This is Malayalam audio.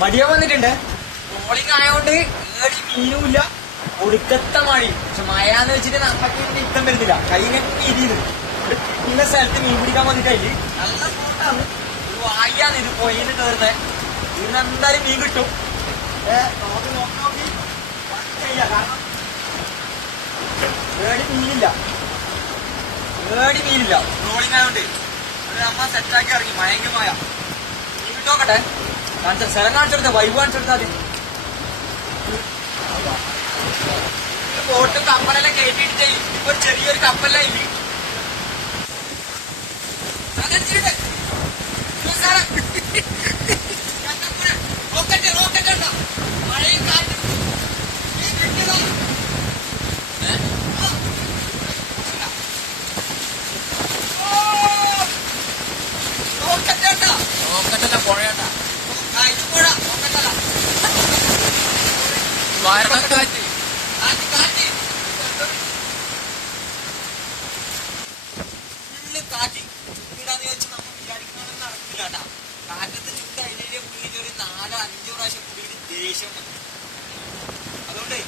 മടിയാൻ വന്നിട്ടുണ്ട്. ട്രോളിങ് ആയതുകൊണ്ട് ഏടി മീനുമില്ല, ഒടുക്കത്തെ മഴയും. പക്ഷെ മഴന്ന് വെച്ചിട്ട് നമുക്ക് ഇഷ്ടം വരുന്നില്ല. കൈനൊക്കെ രീതിയിൽ ഇന്ന സ്ഥലത്ത് മീൻ പിടിക്കാൻ വന്നിട്ടായി. നല്ല സ്പോട്ടാണ്, ഒരു വായിയാണ് ഇത് പൊയിന്ന് കയറുന്നത്. ഇതിന് എന്തായാലും മീൻ കിട്ടും. നമുക്ക് നോക്കി ചെയ്യാം. കാരണം ഏടി മീനില്ല, ട്രോളിങ് ആയതുകൊണ്ട് ഒരു അമ്മ സെറ്റാക്കി ഇറങ്ങി. ഭയങ്കരമായ മീൻ കിട്ടോക്കട്ടെ. സ്ഥലം കാണിച്ചെടുത്ത വൈബ് കാണിച്ചെടുത്താൽ മതി. ബോട്ടും കപ്പലെല്ലാം കയറ്റിയിട്ട് ഇപ്പൊ ചെറിയൊരു കപ്പലെല്ലാം ഇല്ല. റോക്കറ്റ് ഉണ്ടോ? മഴയും കാറ്റും റോക്കറ്റല്ല, പുഴയണ്ട. ഇത് പുഴ, റോക്കറ്റല്ല. കാറ്റ് ഫുള്ള് കാറ്റ്. ഇടാന്ന് ചോദിച്ചാൽ നമ്മൾ വിചാരിക്കണമെന്ന് നടക്കില്ല കേട്ടാ. കാറ്റത്ത് നിൽക്കുക അതിലെ മുന്നിൽ ഒരു 4-5 പ്രാവശ്യം കൂടിയിട്ട് ദേഷ്യം വന്നു. അതുകൊണ്ട്